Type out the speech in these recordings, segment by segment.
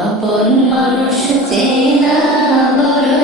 আপন মানুষ চেনা বড়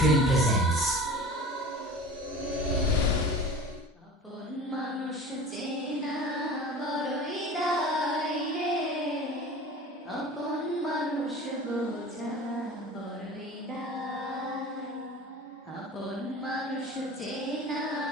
Film presents. মানুষ চেনা